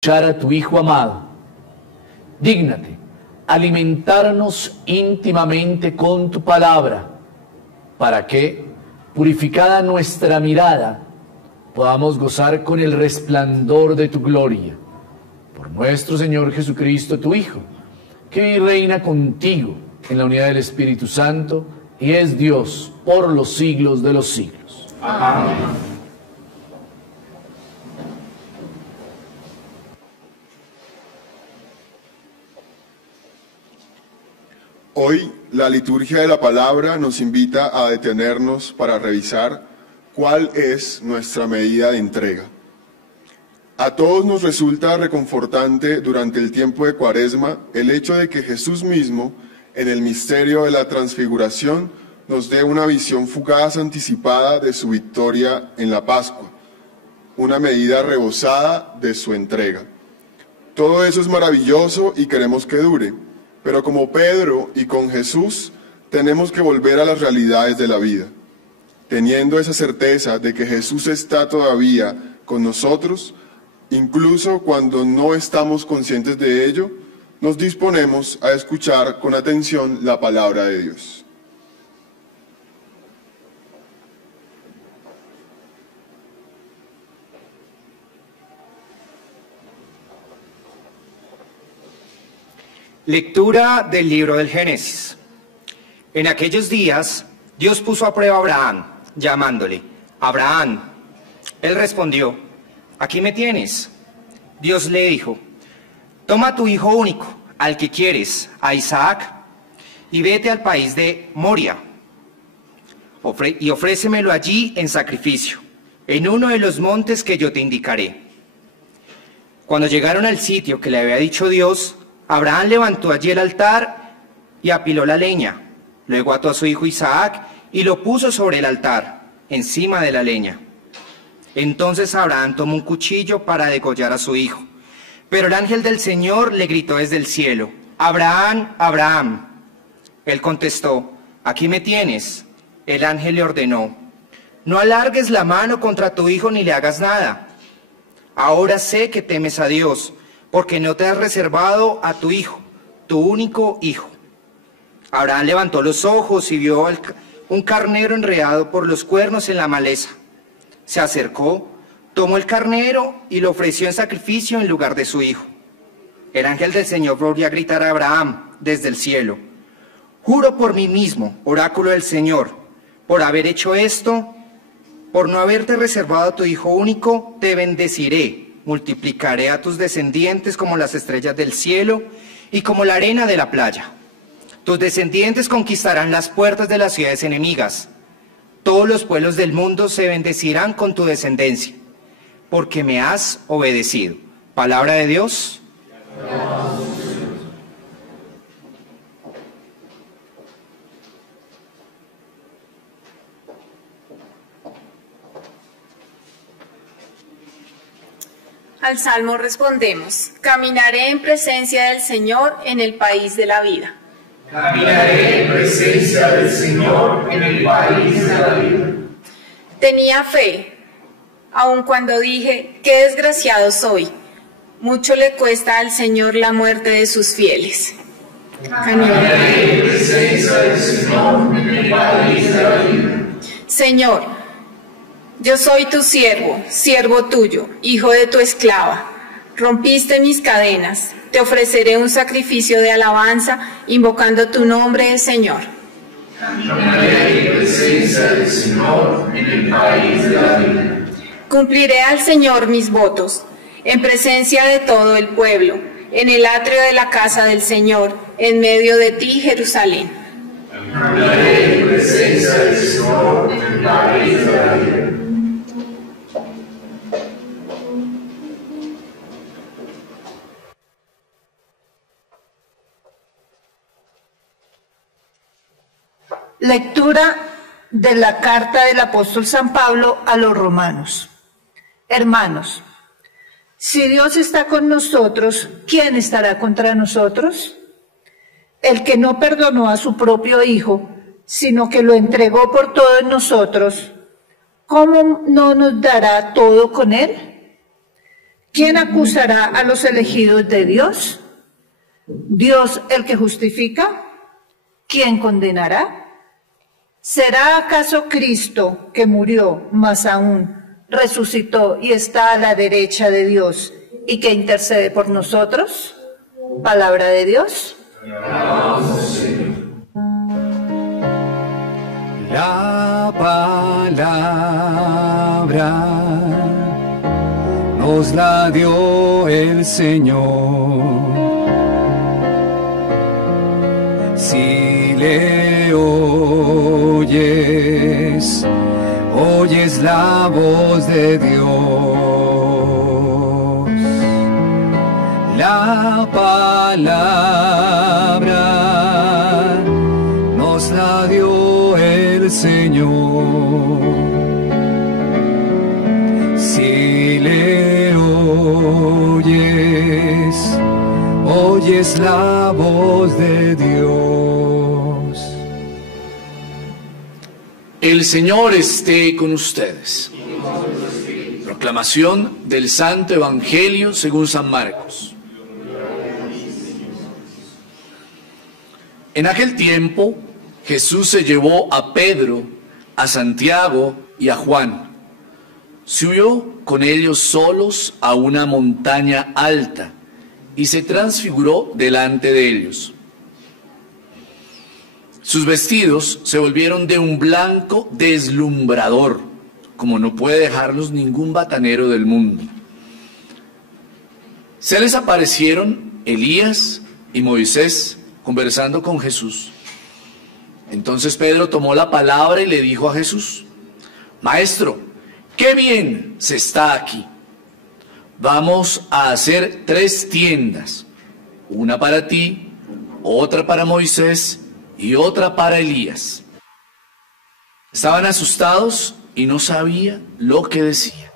escuchar a tu Hijo amado. Dígnate alimentarnos íntimamente con tu palabra, para que, purificada nuestra mirada, podamos gozar con el resplandor de tu gloria. Por nuestro Señor Jesucristo, tu Hijo, que vive y reina contigo en la unidad del Espíritu Santo, y es Dios por los siglos de los siglos. Amén. Hoy la liturgia de la palabra nos invita a detenernos para revisar cuál es nuestra medida de entrega. A todos nos resulta reconfortante durante el tiempo de Cuaresma el hecho de que Jesús mismo, en el misterio de la transfiguración, nos dé una visión fugaz anticipada de su victoria en la Pascua, una medida rebosada de su entrega. Todo eso es maravilloso y queremos que dure. Pero como Pedro y con Jesús, tenemos que volver a las realidades de la vida. Teniendo esa certeza de que Jesús está todavía con nosotros, incluso cuando no estamos conscientes de ello, nos disponemos a escuchar con atención la palabra de Dios. Lectura del libro del Génesis. En aquellos días, Dios puso a prueba a Abraham, llamándole: Abraham. Él respondió: aquí me tienes. Dios le dijo: toma a tu hijo único, al que quieres, a Isaac, y vete al país de Moria, y ofrécemelo allí en sacrificio, en uno de los montes que yo te indicaré. Cuando llegaron al sitio que le había dicho Dios, Abraham levantó allí el altar y apiló la leña. Luego ató a su hijo Isaac y lo puso sobre el altar, encima de la leña. Entonces Abraham tomó un cuchillo para degollar a su hijo. Pero el ángel del Señor le gritó desde el cielo: Abraham, Abraham. Él contestó: aquí me tienes. El ángel le ordenó: no alargues la mano contra tu hijo ni le hagas nada. Ahora sé que temes a Dios, porque no te has reservado a tu hijo, tu único hijo. Abraham levantó los ojos y vio un carnero enredado por los cuernos en la maleza. Se acercó, tomó el carnero y lo ofreció en sacrificio en lugar de su hijo. El ángel del Señor volvió a gritar a Abraham desde el cielo: juro por mí mismo, oráculo del Señor, por haber hecho esto, por no haberte reservado a tu hijo único, te bendeciré. Multiplicaré a tus descendientes como las estrellas del cielo y como la arena de la playa. Tus descendientes conquistarán las puertas de las ciudades enemigas. Todos los pueblos del mundo se bendecirán con tu descendencia, porque me has obedecido. Palabra de Dios. Al Salmo respondemos: caminaré en presencia del Señor en el país de la vida. Caminaré en presencia del Señor en el país de la vida. Tenía fe, aun cuando dije: qué desgraciado soy. Mucho le cuesta al Señor la muerte de sus fieles. Caminaré en presencia del Señor en el país de la vida. Señor, yo soy tu siervo, siervo tuyo, hijo de tu esclava. Rompiste mis cadenas, te ofreceré un sacrificio de alabanza, invocando tu nombre, Señor. Caminaré en presencia del Señor en el país de la vida. Cumpliré al Señor mis votos, en presencia de todo el pueblo, en el atrio de la casa del Señor, en medio de ti, Jerusalén. Caminaré en presencia del Señor en el país de la vida. Lectura de la carta del apóstol San Pablo a los romanos. Hermanos, si Dios está con nosotros, ¿quién estará contra nosotros? El que no perdonó a su propio Hijo, sino que lo entregó por todos nosotros, ¿cómo no nos dará todo con él? ¿Quién acusará a los elegidos de Dios? ¿Dios el que justifica? ¿Quién condenará? ¿Será acaso Cristo, que murió, más aún resucitó y está a la derecha de Dios y que intercede por nosotros? Palabra de Dios. La palabra nos la dio el Señor. Si le oyes, oyes la voz de Dios. La palabra nos la dio el Señor. Si le oyes, oyes la voz de Dios. El Señor esté con ustedes. Proclamación del Santo Evangelio según San Marcos. En aquel tiempo, Jesús se llevó a Pedro, a Santiago y a Juan. Subió con ellos solos a una montaña alta y se transfiguró delante de ellos. Sus vestidos se volvieron de un blanco deslumbrador, como no puede dejarlos ningún batanero del mundo. Se les aparecieron Elías y Moisés conversando con Jesús. Entonces Pedro tomó la palabra y le dijo a Jesús: Maestro, qué bien se está aquí. Vamos a hacer 3 tiendas, una para ti, otra para Moisés y otra para Elías. Estaban asustados y no sabían lo que decían.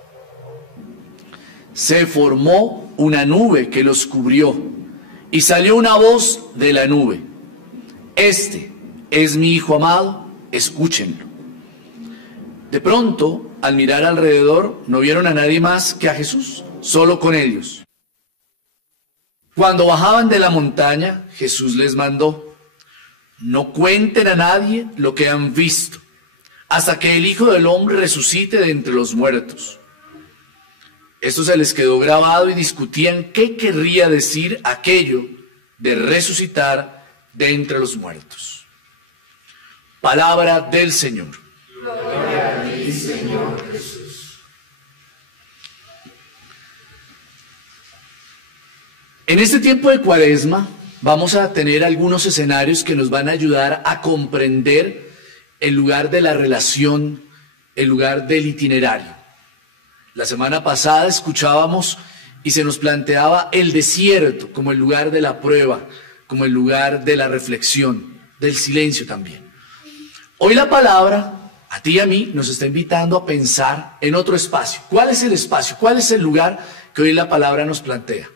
Se formó una nube que los cubrió y salió una voz de la nube: Este es mi Hijo amado, escúchenlo. De pronto, al mirar alrededor, no vieron a nadie más que a Jesús, solo con ellos. Cuando bajaban de la montaña, Jesús les mandó: no cuenten a nadie lo que han visto, hasta que el Hijo del Hombre resucite de entre los muertos. Esto se les quedó grabado y discutían qué querría decir aquello de resucitar de entre los muertos. Palabra del Señor. Gloria a ti, Señor Jesús. En este tiempo de Cuaresma vamos a tener algunos escenarios que nos van a ayudar a comprender el lugar de la relación, el lugar del itinerario. La semana pasada escuchábamos y se nos planteaba el desierto como el lugar de la prueba, como el lugar de la reflexión, del silencio también. Hoy la palabra, a ti y a mí, nos está invitando a pensar en otro espacio. ¿Cuál es el espacio? ¿Cuál es el lugar que hoy la palabra nos plantea?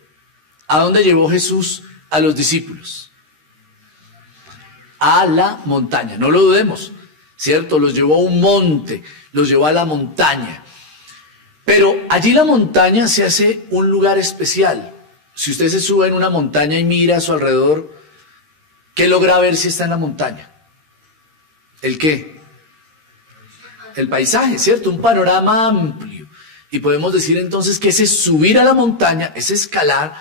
¿A dónde llevó Jesús a los discípulos? A la montaña, no lo dudemos, ¿cierto? Los llevó a un monte, los llevó a la montaña. Pero allí la montaña se hace un lugar especial. Si usted se sube en una montaña y mira a su alrededor, ¿qué logra ver si está en la montaña? ¿El qué? El paisaje, ¿cierto? Un panorama amplio. Y podemos decir entonces que ese subir a la montaña, ese escalar,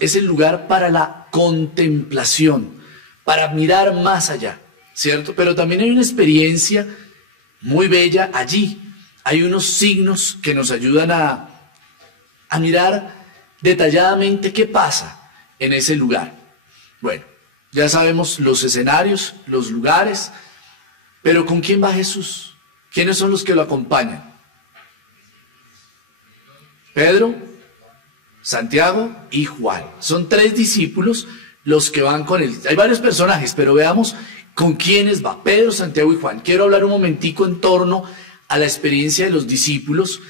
es el lugar para la contemplación, para mirar más allá, ¿cierto? Pero también hay una experiencia muy bella allí. Hay unos signos que nos ayudan a mirar detalladamente qué pasa en ese lugar. Bueno, ya sabemos los escenarios, los lugares, pero ¿con quién va Jesús? ¿Quiénes son los que lo acompañan? Pedro, Santiago y Juan. Son 3 discípulos los que van con él. Hay varios personajes, pero veamos con quiénes va. Pedro, Santiago y Juan. Quiero hablar un momentico en torno a la experiencia de los discípulos.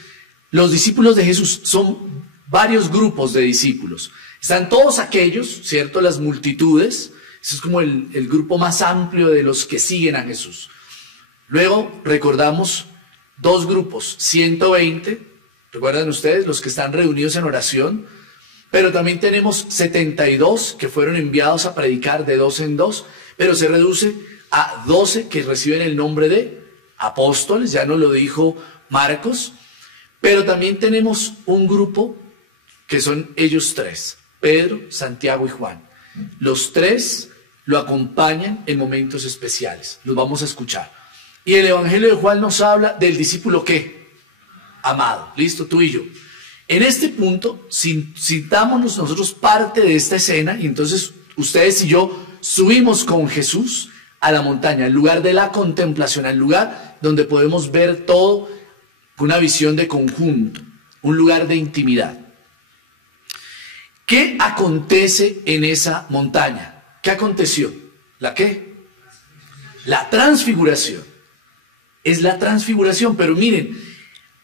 Los discípulos de Jesús son varios grupos de discípulos. Están todos aquellos, ¿cierto? Las multitudes. Eso es como el grupo más amplio de los que siguen a Jesús. Luego recordamos 2 grupos, 120 ¿Recuerdan ustedes los que están reunidos en oración? Pero también tenemos 72 que fueron enviados a predicar de 2 en 2, pero se reduce a 12 que reciben el nombre de apóstoles, ya nos lo dijo Marcos. Pero también tenemos un grupo que son ellos tres, Pedro, Santiago y Juan. Los tres lo acompañan en momentos especiales, los vamos a escuchar. Y el Evangelio de Juan nos habla del discípulo ¿qué? Amado, listo, tú y yo. En este punto, sintámonos nosotros parte de esta escena, y entonces ustedes y yo subimos con Jesús a la montaña, el lugar de la contemplación, el lugar donde podemos ver todo con una visión de conjunto, un lugar de intimidad. ¿Qué acontece en esa montaña? ¿Qué aconteció? ¿La qué? La transfiguración. Es la transfiguración, pero miren,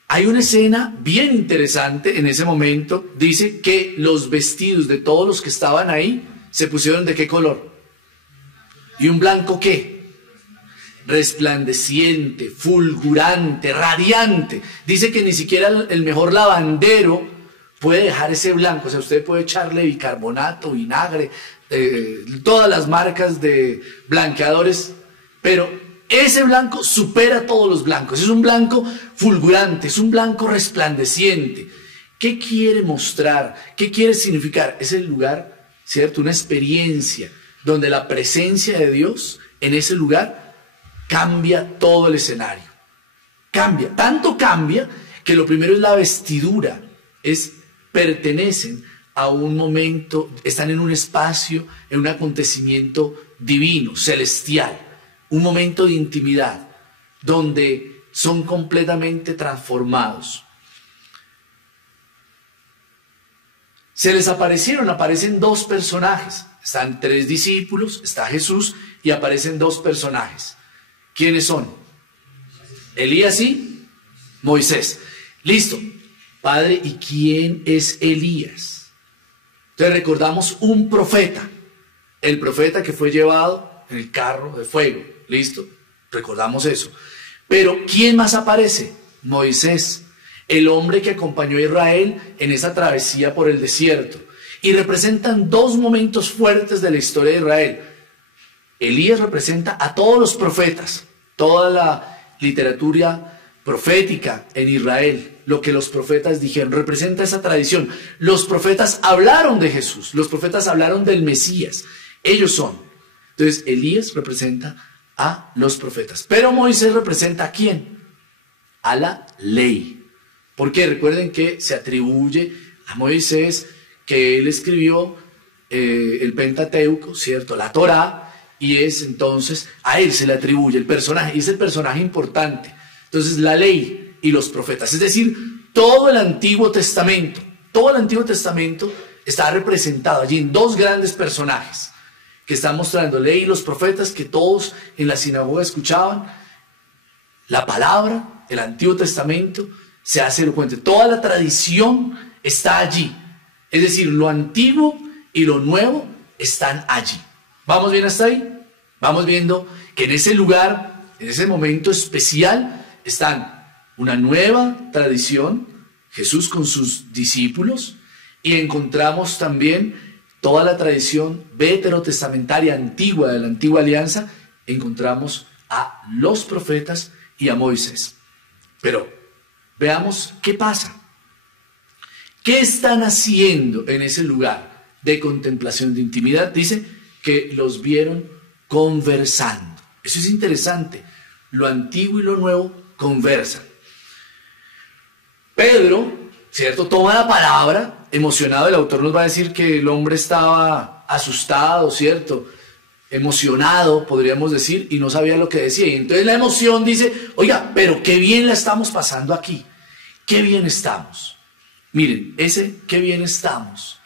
hay una escena bien interesante en ese momento. Dice que los vestidos de todos los que estaban ahí se pusieron ¿de qué color? ¿Y un blanco qué? Resplandeciente, fulgurante, radiante. Dice que ni siquiera el mejor lavandero puede dejar ese blanco. O sea, usted puede echarle bicarbonato, vinagre, todas las marcas de blanqueadores, pero ese blanco supera todos los blancos. Es un blanco fulgurante, es un blanco resplandeciente. ¿Qué quiere mostrar? ¿Qué quiere significar? Es el lugar, ¿cierto? Una experiencia donde la presencia de Dios en ese lugar cambia todo el escenario. Cambia, tanto cambia que lo primero es la vestidura, pertenecen a un momento, están en un espacio, en un acontecimiento divino, celestial, un momento de intimidad, donde son completamente transformados. Se les aparecen dos personajes, están tres discípulos, está Jesús y aparecen dos personajes. ¿Quiénes son? Elías y Moisés. Listo. Padre, ¿y quién es Elías? Entonces recordamos un profeta, el profeta que fue llevado en el carro de fuego. ¿Listo? Recordamos eso. Pero ¿quién más aparece? Moisés, el hombre que acompañó a Israel en esa travesía por el desierto. Y representan dos momentos fuertes de la historia de Israel. Elías representa a todos los profetas, toda la literatura profética en Israel, lo que los profetas dijeron, representa esa tradición. Los profetas hablaron de Jesús, los profetas hablaron del Mesías, ellos son. Entonces Elías representa a los profetas, pero Moisés representa ¿a quién? A la ley. Porque recuerden que se atribuye a Moisés que él escribió el Pentateuco, ¿cierto? La Torá. Y es entonces, a él se le atribuye el personaje, y es el personaje importante. Entonces la ley y los profetas, es decir, todo el Antiguo Testamento está representado allí en dos grandes personajes que están mostrando ley y los profetas, que todos en la sinagoga escuchaban. La palabra, el Antiguo Testamento, se hace elocuente. Toda la tradición está allí. Es decir, lo antiguo y lo nuevo están allí. ¿Vamos bien hasta ahí? Vamos viendo que en ese lugar, en ese momento especial, están una nueva tradición, Jesús con sus discípulos, y encontramos también toda la tradición veterotestamentaria antigua de la antigua alianza. Encontramos a los profetas y a Moisés. Pero veamos qué pasa. ¿Qué están haciendo en ese lugar de contemplación, de intimidad? Dice que los vieron conversando. Eso es interesante. Lo antiguo y lo nuevo conversan. Pedro, ¿cierto?, toma la palabra, emocionado. El autor nos va a decir que el hombre estaba asustado, ¿cierto?, emocionado, podríamos decir, y no sabía lo que decía. Y entonces la emoción dice, oiga, pero qué bien la estamos pasando aquí. Qué bien estamos. Miren, ese qué bien estamos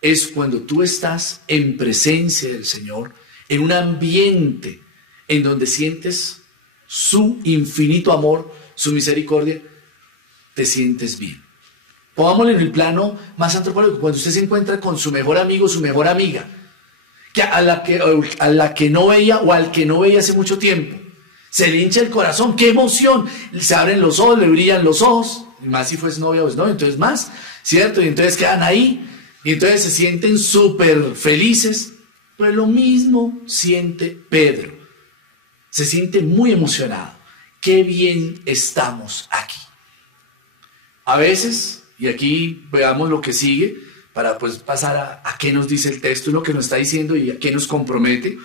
es cuando tú estás en presencia del Señor, en un ambiente en donde sientes su infinito amor, su misericordia, te sientes bien. Pongámosle en el plano más antropológico, cuando usted se encuentra con su mejor amigo, su mejor amiga, a la que no veía o al que no veía hace mucho tiempo. Se le hincha el corazón, qué emoción. Se abren los ojos, le brillan los ojos. Y más si fuese novia o no, entonces más, ¿cierto? Y entonces quedan ahí. Y entonces se sienten súper felices. Pues lo mismo siente Pedro. Se siente muy emocionado. Qué bien estamos aquí. A veces, y aquí veamos lo que sigue, para pues pasar a qué nos dice el texto, lo que nos está diciendo y a qué nos compromete.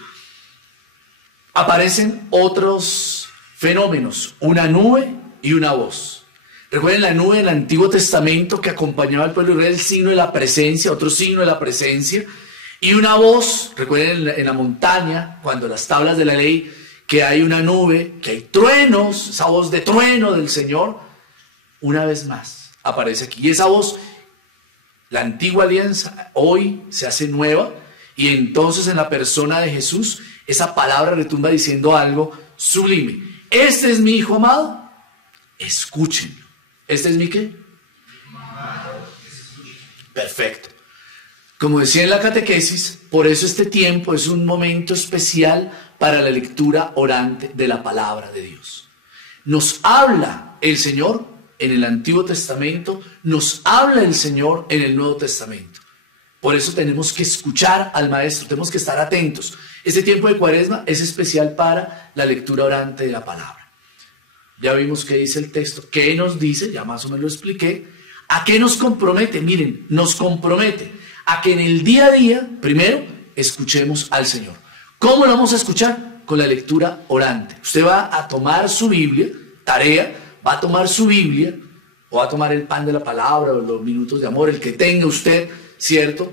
Aparecen otros fenómenos, una nube y una voz. Recuerden la nube del Antiguo Testamento que acompañaba al pueblo de Israel, el signo de la presencia, otro signo de la presencia. Y una voz, recuerden en la montaña, cuando las tablas de la ley, que hay una nube, que hay truenos, esa voz de trueno del Señor, una vez más aparece aquí. Y esa voz, la antigua alianza, hoy se hace nueva, y entonces en la persona de Jesús, esa palabra retumba diciendo algo sublime. Este es mi Hijo amado, escúchenlo. ¿Este es mi qué? Perfecto. Como decía en la catequesis, por eso este tiempo es un momento especial para la lectura orante de la palabra de Dios. Nos habla el Señor en el Antiguo Testamento, nos habla el Señor en el Nuevo Testamento. Por eso tenemos que escuchar al Maestro, tenemos que estar atentos. Este tiempo de Cuaresma es especial para la lectura orante de la palabra. Ya vimos qué dice el texto, qué nos dice, ya más o menos lo expliqué. ¿A qué nos compromete? Miren, nos compromete a que en el día a día, primero, escuchemos al Señor. ¿Cómo lo vamos a escuchar? Con la lectura orante. Usted va a tomar su Biblia, tarea, va a tomar su Biblia, o va a tomar el pan de la palabra, o los minutos de amor, el que tenga usted, ¿cierto?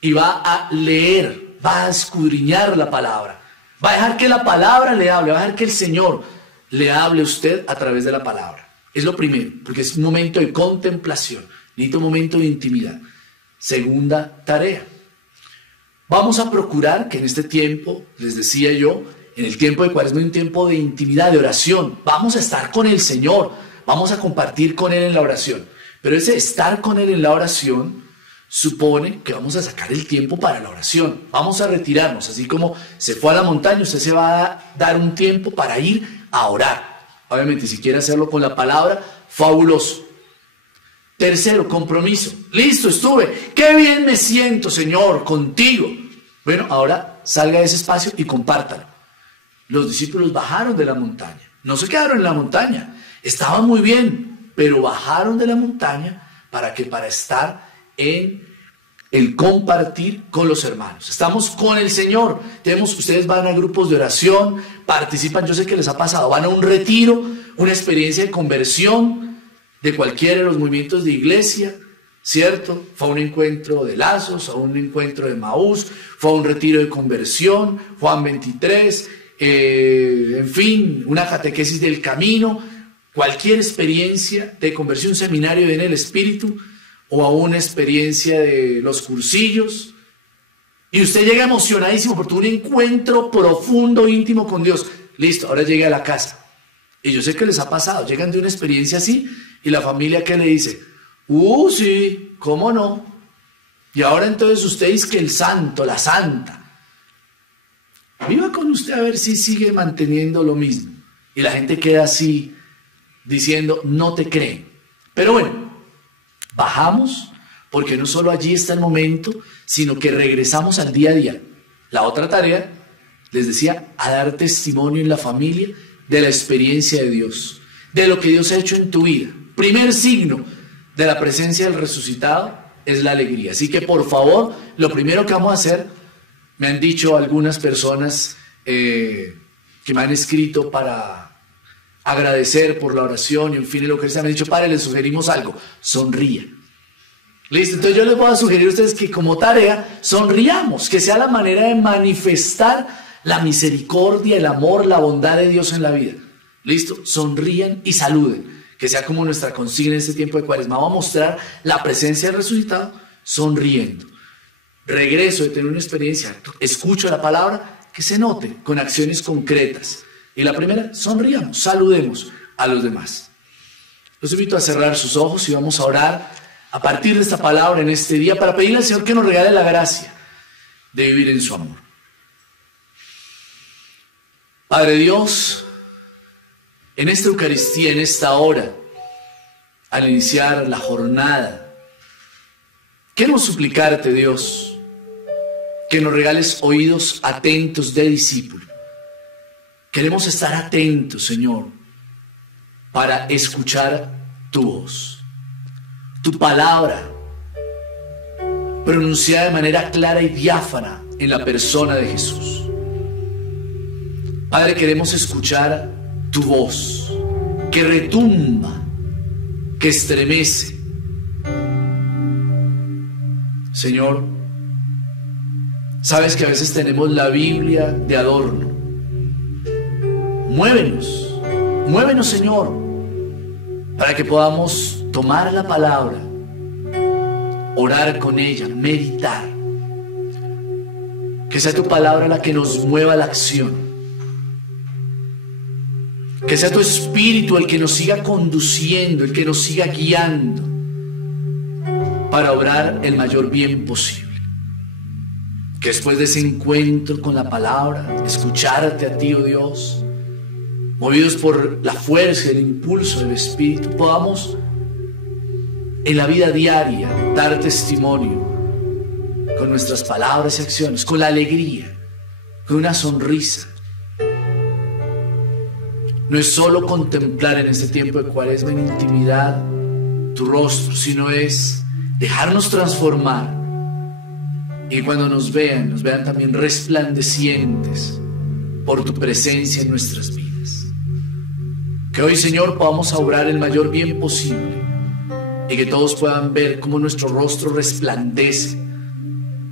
Y va a leer, va a escudriñar la palabra. Va a dejar que la palabra le hable, va a dejar que el Señor le hable a usted a través de la palabra. Es lo primero, porque es un momento de contemplación, necesita un momento de intimidad. Segunda tarea. Vamos a procurar que en este tiempo, les decía yo, en el tiempo de Cuaresma, un tiempo de intimidad, de oración. Vamos a estar con el Señor, vamos a compartir con Él en la oración. Pero ese estar con Él en la oración supone que vamos a sacar el tiempo para la oración. Vamos a retirarnos, así como se fue a la montaña, usted se va a dar un tiempo para ir a orar. Obviamente, si quiere hacerlo con la palabra, fabuloso. Tercero, compromiso. Listo, estuve. Qué bien me siento, Señor, contigo. Bueno, ahora salga de ese espacio y compártalo. Los discípulos bajaron de la montaña. No se quedaron en la montaña. Estaban muy bien, pero bajaron de la montaña para estar en el compartir con los hermanos. Estamos con el Señor. Ustedes van a grupos de oración, participan, yo sé que les ha pasado, van a un retiro, una experiencia de conversión de cualquiera de los movimientos de iglesia, ¿cierto? Fue a un encuentro de Lazos, a un encuentro de Maús, fue a un retiro de conversión, Juan 23, en fin, una catequesis del camino, cualquier experiencia de conversión, un seminario en el Espíritu, o a una experiencia de los cursillos, y usted llega emocionadísimo porque tuvo un encuentro profundo, íntimo con Dios. Listo, ahora llegue a la casa. Y yo sé que les ha pasado, llegan de una experiencia así, y la familia que le dice, sí, ¿cómo no? Y ahora entonces usted dice que el santo, la santa. Viva con usted a ver si sigue manteniendo lo mismo. Y la gente queda así, diciendo, no te creen. Pero bueno, bajamos, porque no solo allí está el momento, sino que regresamos al día a día. La otra tarea, les decía, a dar testimonio en la familia de la experiencia de Dios, de lo que Dios ha hecho en tu vida. Primer signo de la presencia del resucitado es la alegría. Así que por favor, lo primero que vamos a hacer, me han dicho algunas personas que me han escrito para agradecer por la oración y en fin, lo que sea, me han dicho, padre, les sugerimos algo, sonría. Listo, entonces yo les voy a sugerir a ustedes que como tarea sonriamos, que sea la manera de manifestar la misericordia, el amor, la bondad de Dios en la vida. Listo, sonrían y saluden, que sea como nuestra consigna en este tiempo de Cuaresma. Vamos a mostrar la presencia del resucitado sonriendo. Regreso de tener una experiencia, escucho la palabra, que se note con acciones concretas. Y la primera, sonríamos, saludemos a los demás. Los invito a cerrar sus ojos y vamos a orar a partir de esta palabra en este día para pedirle al Señor que nos regale la gracia de vivir en su amor. Padre Dios, en esta Eucaristía, en esta hora, al iniciar la jornada, queremos suplicarte, Dios, que nos regales oídos atentos de discípulo. Queremos estar atentos, Señor, para escuchar tu voz, tu palabra, pronunciada de manera clara y diáfana en la persona de Jesús. Padre, queremos escuchar tu voz, que retumba, que estremece. Señor, sabes que a veces tenemos la Biblia de adorno. Muévenos, Señor, para que podamos tomar la palabra, orar con ella, meditar. Que sea tu palabra la que nos mueva a la acción. Que sea tu Espíritu el que nos siga conduciendo, el que nos siga guiando para obrar el mayor bien posible. Que después de ese encuentro con la palabra, escucharte a ti, oh Dios, movidos por la fuerza y el impulso del Espíritu, podamos en la vida diaria dar testimonio con nuestras palabras y acciones, con la alegría, con una sonrisa. No es solo contemplar en este tiempo de Cuaresma en intimidad tu rostro, sino es dejarnos transformar y cuando nos vean también resplandecientes por tu presencia en nuestras vidas. Que hoy, Señor, podamos obrar el mayor bien posible y que todos puedan ver cómo nuestro rostro resplandece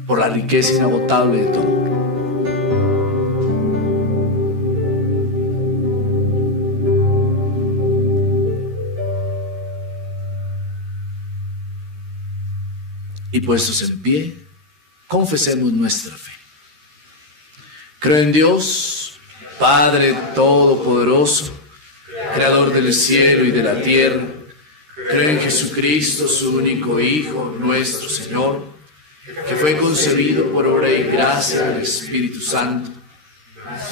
por la riqueza inagotable de tu amor. Y puestos en pie, confesemos nuestra fe. Creo en Dios, Padre Todopoderoso, Creador del cielo y de la tierra. Creo en Jesucristo, su único Hijo, nuestro Señor, que fue concebido por obra y gracia del Espíritu Santo.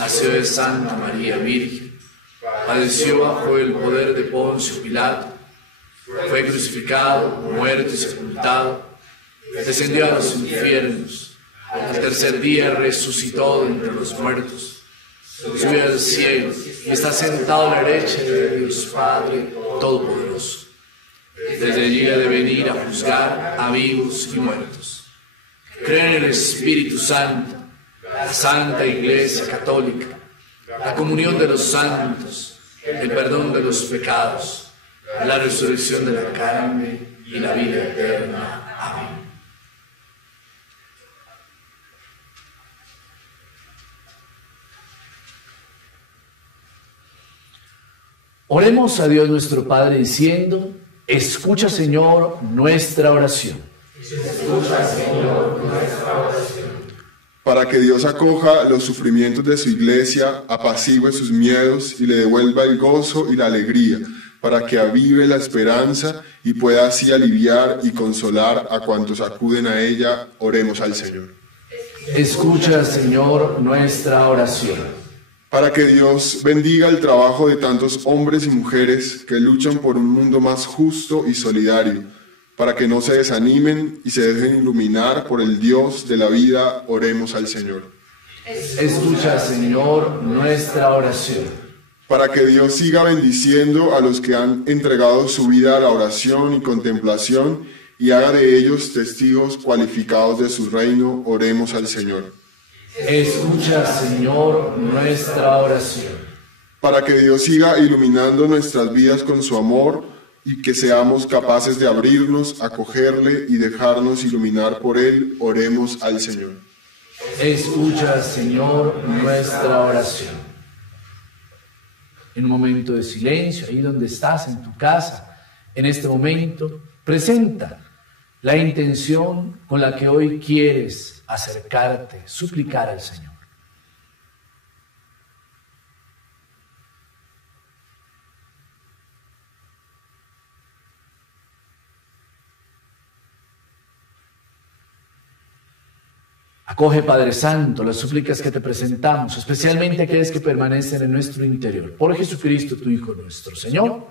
Nació de Santa María Virgen, padeció bajo el poder de Poncio Pilato, fue crucificado, muerto y sepultado, descendió a los infiernos, al tercer día resucitó de entre los muertos, subió al cielo y está sentado a la derecha de Dios Padre Todopoderoso. Desde allí ha de venir a juzgar a vivos y muertos. Creo en el Espíritu Santo, la Santa Iglesia Católica, la comunión de los santos, el perdón de los pecados, la resurrección de la carne y la vida eterna. Amén. Oremos a Dios nuestro Padre diciendo: escucha, Señor, nuestra oración. Escucha, Señor, nuestra oración. Para que Dios acoja los sufrimientos de su iglesia, apacigüe sus miedos y le devuelva el gozo y la alegría, para que avive la esperanza y pueda así aliviar y consolar a cuantos acuden a ella, oremos al Señor. Escucha, Señor, nuestra oración. Para que Dios bendiga el trabajo de tantos hombres y mujeres que luchan por un mundo más justo y solidario, para que no se desanimen y se dejen iluminar por el Dios de la vida, oremos al Señor. Escucha, Señor, nuestra oración. Para que Dios siga bendiciendo a los que han entregado su vida a la oración y contemplación y haga de ellos testigos cualificados de su reino, oremos al Señor. Escucha, Señor, nuestra oración. Para que Dios siga iluminando nuestras vidas con su amor y que seamos capaces de abrirnos, acogerle y dejarnos iluminar por Él, oremos al Señor. Escucha, Señor, nuestra oración. En un momento de silencio, ahí donde estás, en tu casa, en este momento, presenta la intención con la que hoy quieres acercarte, suplicar al Señor. Acoge, Padre Santo, las súplicas que te presentamos, especialmente aquellas que permanecen en nuestro interior. Por Jesucristo, tu Hijo nuestro, Señor.